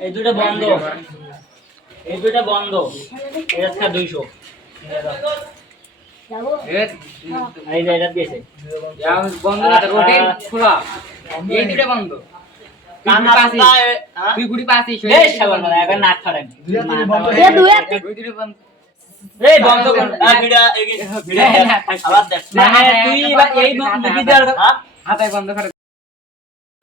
এই দুটো বন্ধ এই দুটো বন্ধ এর একটা দুইশো এই যে এটা দিয়েছে বন্ধ না খোলা এই দুটো বন্ধ তুই কান্না পাসিস পাতা, এ, হ্যাঁ? তুই গুড়ি পাসিস বেশ সাবান মানে এখন নাক ফাড়েন দুই হাতে বন্ধ এই বন্ধ কর আ, এই- ভিডিও আবার দেখ মানে তুই এই মুভি দেওয়ার হ্যাঁ বন্ধ করে এই বন্ধ এই দুটো বন্ধ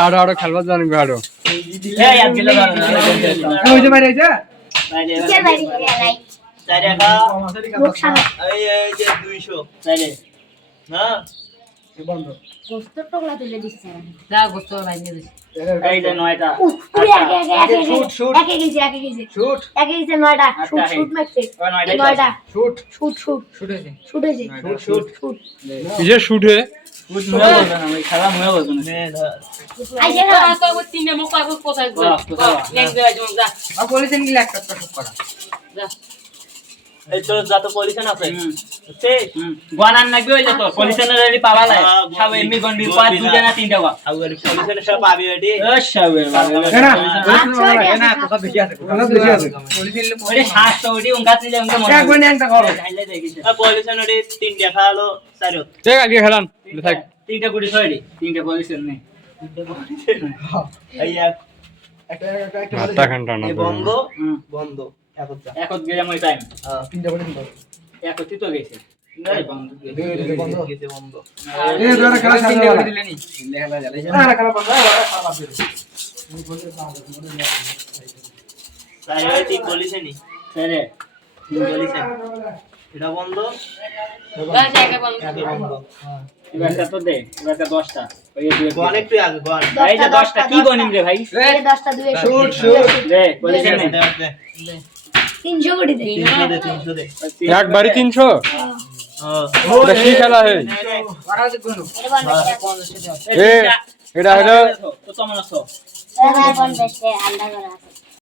আরও আরও খেলবার জানবে আরও। এই এক। গিলা ধর ওই যে বাইরে যা বাইরে কে বাইরে লাই চার টাকা লোকসান এই এই যে 200 চাইরে না গোস্ত টকলা তুলে দিচ্ছে। যা গোস্ত ভাই নিয়ে এই যে নয়টা পুরো একে একে একে শুট, শুট। একে গেছে একে গেছে। শুট। একে গেছে নয়টা। আচ্ছা, শুট শুট মারছে। এই নয়টা। শুট। Shoot shoot. শুট হয়েছে। শুট হয়েছে। Shoot shoot. শুট। কিসের শুট হয়ে ফুট মুয়ে বলবে না ওই খেলা মুয়ে বলবে না নে ধর। আইছে না। বাহ, কোথাও? আর বলেছেন কি একটা সব করা। এই আছে। নাকি যত রেডি পাবা যায়। সব এমনি গন্ডি পাঁচ দুটা না। তিনটা বা আউগারি পজিশনের সব পাবি এডি ও সবে না না কথা বেশি আছে কথা বেশি আছে। বলেছেন ওরে শ্বাস তো ওডি উঙ্গা দিলে উঙ্গা মনে একবার নিয়ে একটা করো। হাইলে দেখিস পজিশন ওডি তিনটা খালো চারো ঠিক আছে খেলান। থাক তিনটা ছয়ডি নেই বন্ধ। বন্ধ। একত একত টাইম তিনটা বলে দিন একতই তো গেছে। এটা বন্ধ? এবারটা দে এবারটা দশটা। ওই দুই গন একটু আগে গন যে কি গনিম রে ভাই? এই দশটা দুয়ে শুট শুট। দে বলিছে নি। তিনশো কোটি দে একবারই তিনশো? এটা কি খেলা হে ওরা যে কোন এটা বন্ধ এ এটা হলো